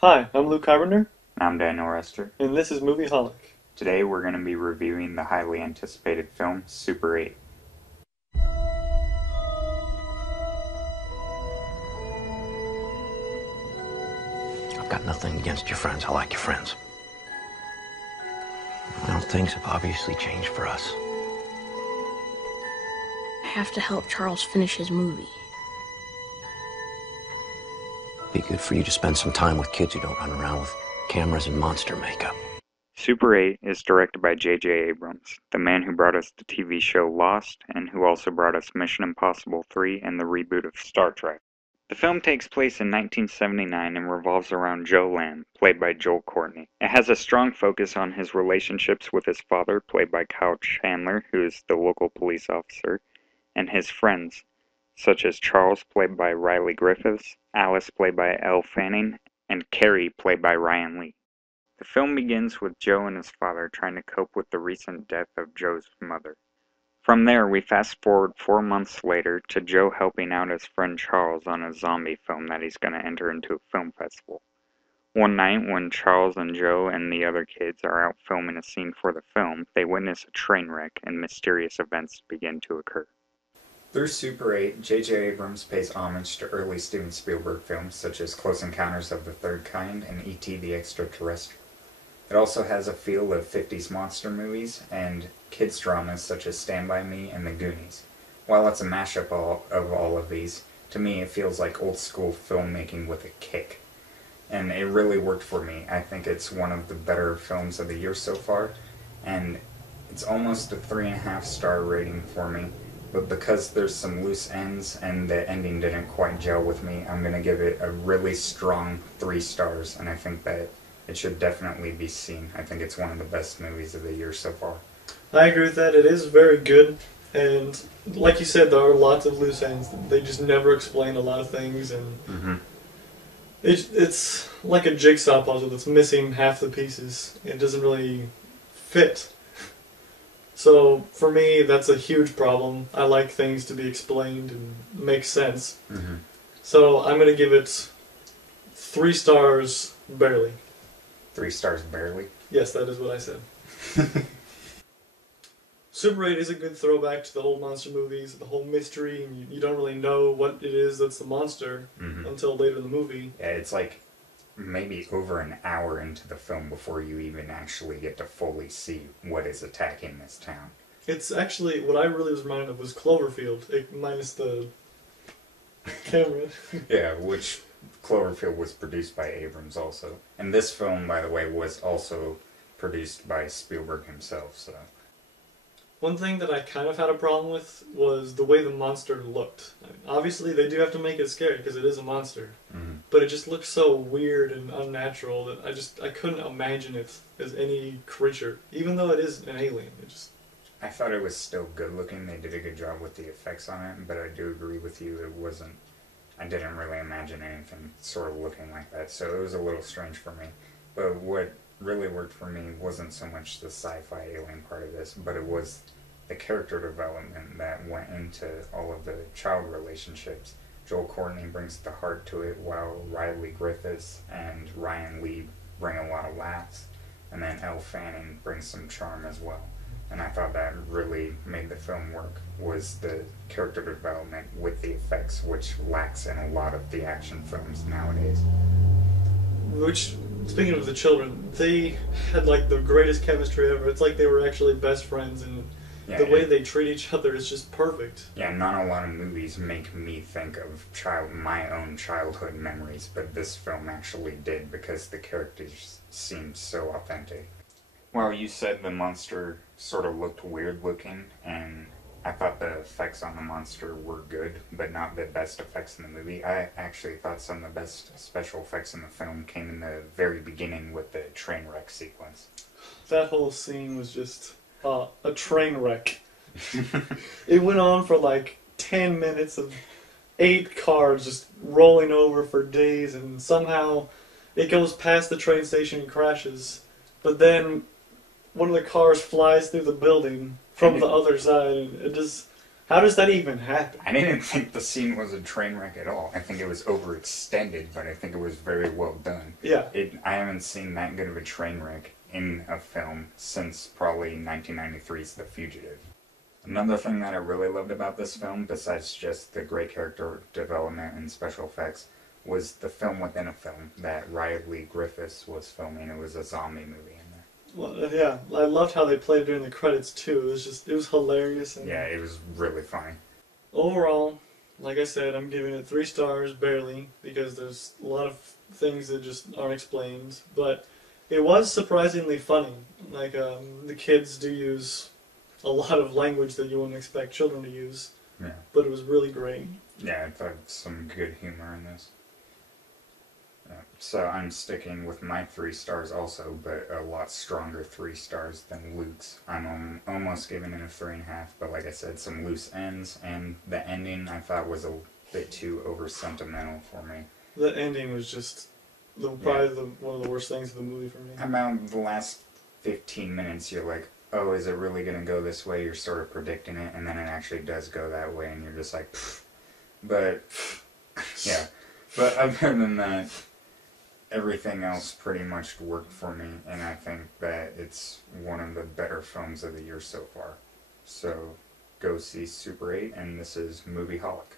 Hi, I'm Luke Carpenter, I'm Daniel Rester. and this is Movieholic. Today we're going to be reviewing the highly anticipated film Super 8. I've got nothing against your friends. I like your friends. Well, things have obviously changed for us. I have to help Charles finish his movie. Be good for you to spend some time with kids who don't run around with cameras and monster makeup. Super 8 is directed by J.J. Abrams, the man who brought us the TV show Lost and who also brought us Mission Impossible 3 and the reboot of Star Trek. The film takes place in 1979 and revolves around Joe Lamb, played by Joel Courtney. It has a strong focus on his relationships with his father, played by Kyle Chandler, who is the local police officer, and his friends, such as Charles, played by Riley Griffiths, Alice, played by Elle Fanning, and Carrie, played by Ryan Lee. The film begins with Joe and his father trying to cope with the recent death of Joe's mother. From there, we fast forward 4 months later to Joe helping out his friend Charles on a zombie film that he's going to enter into a film festival. One night, when Charles and Joe and the other kids are out filming a scene for the film, they witness a train wreck and mysterious events begin to occur. Through Super 8, J.J. Abrams pays homage to early Steven Spielberg films such as Close Encounters of the Third Kind and E.T. the Extraterrestrial. It also has a feel of 50s monster movies and kids dramas such as Stand By Me and The Goonies. While it's a mashup of all of these, to me it feels like old school filmmaking with a kick. And it really worked for me. I think it's one of the better films of the year so far, and it's almost a 3.5-star rating for me. But because there's some loose ends and the ending didn't quite gel with me, I'm going to give it a really strong 3 stars, and I think that it should definitely be seen. I think it's one of the best movies of the year so far. I agree with that. It is very good, and like you said, there are lots of loose ends. They just never explain a lot of things, and it's like a jigsaw puzzle that's missing half the pieces. It doesn't really fit. So for me, that's a huge problem. I like things to be explained and make sense. So I'm going to give it 3 stars barely. 3 stars barely? Yes, that is what I said. Super 8 is a good throwback to the whole monster movies, the whole mystery, and you don't really know what it is that's the monster until later in the movie. Yeah, it's like maybe over an hour into the film before you even actually get to fully see what is attacking this town. It's actually, what I really was reminded of was Cloverfield, minus the camera. Yeah, which Cloverfield was produced by Abrams also. And this film, by the way, was also produced by Spielberg himself, so... One thing that I kind of had a problem with was the way the monster looked. I mean, obviously, they do have to make it scary because it is a monster. But it just looks so weird and unnatural that I couldn't imagine it as any creature, even though it is an alien. I thought it was still good looking. They did a good job with the effects on it, but I do agree with you. I didn't really imagine anything sort of looking like that, so it was a little strange for me. But what really worked for me wasn't so much the sci-fi alien part of this, but it was the character development that went into all of the child relationships. Joel Courtney brings the heart to it, while Riley Griffiths and Ryan Lee bring a lot of laughs, and then Elle Fanning brings some charm as well. And I thought that really made the film work, was the character development with the effects, which lacks in a lot of the action films nowadays. Which, speaking of the children, they had like the greatest chemistry ever. It's like they were actually best friends, and the way they treat each other is just perfect. Yeah, not a lot of movies make me think of my own childhood memories, but this film actually did because the characters seemed so authentic. Well, you said the monster sort of looked weird looking, and I thought the effects on the monster were good, but not the best effects in the movie. I actually thought some of the best special effects in the film came in the very beginning with the train wreck sequence. That whole scene was just a train wreck. It went on for like 10 minutes of 8 cars just rolling over for days, and somehow it goes past the train station and crashes. But then one of the cars flies through the building from the other side, and How does that even happen? I didn't think the scene was a train wreck at all. I think it was overextended, but I think it was very well done. Yeah. I haven't seen that good of a train wreck in a film since probably 1993's The Fugitive. Another thing that I really loved about this film, besides just the great character development and special effects, was the film within a film that Riot Lee Griffiths was filming. It was a zombie movie in there. Well, yeah, I loved how they played during the credits too. It was hilarious. And Yeah, it was really funny. overall, like I said, I'm giving it 3 stars, barely, because there's a lot of things that just aren't explained. But it was surprisingly funny. Like, the kids do use a lot of language that you wouldn't expect children to use. Yeah. But it was really great. Yeah, I thought some good humor in this. So I'm sticking with my 3 stars also, but a lot stronger 3 stars than Luke's. I'm almost giving it a 3.5, but like I said, some loose ends, and the ending I thought was a bit too over-sentimental for me. The ending was just probably one of the worst things of the movie for me. About the last 15 minutes, you're like, oh, is it really going to go this way? You're sort of predicting it, and then it actually does go that way, and you're just like, pfft. But, yeah. But other than that, everything else pretty much worked for me, and I think that it's one of the better films of the year so far. So, go see Super 8, and this is Movieholic.